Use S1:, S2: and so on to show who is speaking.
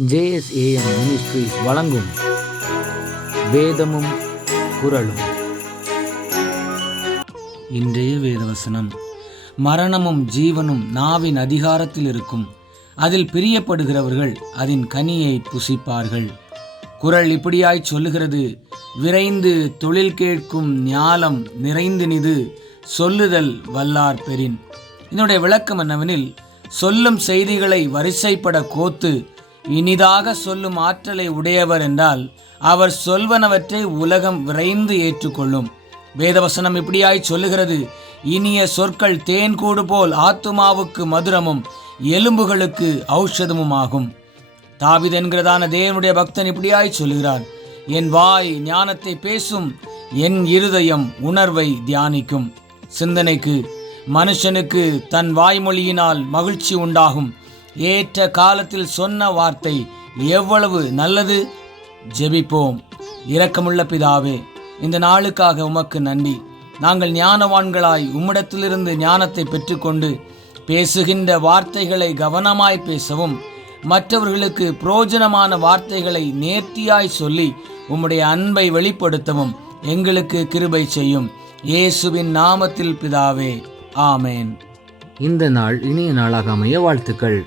S1: JSAM ministries வழங்கும் வேதமும் குரலும் இன்றைய வேதவசனம். மரணமும் ஜீவனும் நாவின் அதிகாரத்தில் இருக்கும். அதில் பிரியப்படுகிறவர்கள் அதன் கனியை புசிப்பார்கள். குரல் இப்படியாய் சொல்லுகிறது விரைந்து தொழில் கேட்கும் ஞாலம் நிறைந்து நிது சொல்லுதல் வல்லார் பெறின். இதனுடைய விளக்கம் என்னவெனில் சொல்லும் செய்திகளை வரிசைப்பட கோத்து இனிதாக சொல்லும் ஆற்றலை உடையவர் என்றால் அவர் சொல்வனவற்றை உலகம் விரைந்து ஏற்றுக்கொள்ளும். வேதவசனம் இப்படியாய் சொல்லுகிறது. இனிய சொற்கள் தேன் கூடு போல் ஆத்துமாவுக்கு மதுரமும் எலும்புகளுக்கு ஔஷதமுமாகும். தாவித் என்கிறதான தேவனுடைய பக்தன் இப்படியாய் சொல்லுகிறார் என் வாய் ஞானத்தை பேசும் என் இருதயம் உணர்வை தியானிக்கும். சிந்தனைக்கு மனுஷனுக்கு தன் வாய்மொழியினால் மகிழ்ச்சி உண்டாகும். ஏற்ற காலத்தில் சொன்ன வார்த்தை எவ்வளவு நல்லது? ஜெபிப்போம். இரக்கமுள்ள பிதாவே இந்த நாளுக்காக உமக்கு நன்றி. நாங்கள் ஞானவான்களாய் உம்மிடத்திலிருந்து ஞானத்தை பெற்றுக்கொண்டு பேசுகின்ற வார்த்தைகளை கவனமாய் பேசவும் மற்றவர்களுக்கு புரோஜனமான வார்த்தைகளை நேர்த்தியாய் சொல்லி உம்முடைய அன்பை வெளிப்படுத்தவும் எங்களுக்கு கிருபை செய்யும். இயேசுவின் நாமத்தில் பிதாவே ஆமேன். இந்த நாள் இனிய நாளாக அமைய வாழ்த்துக்கள்.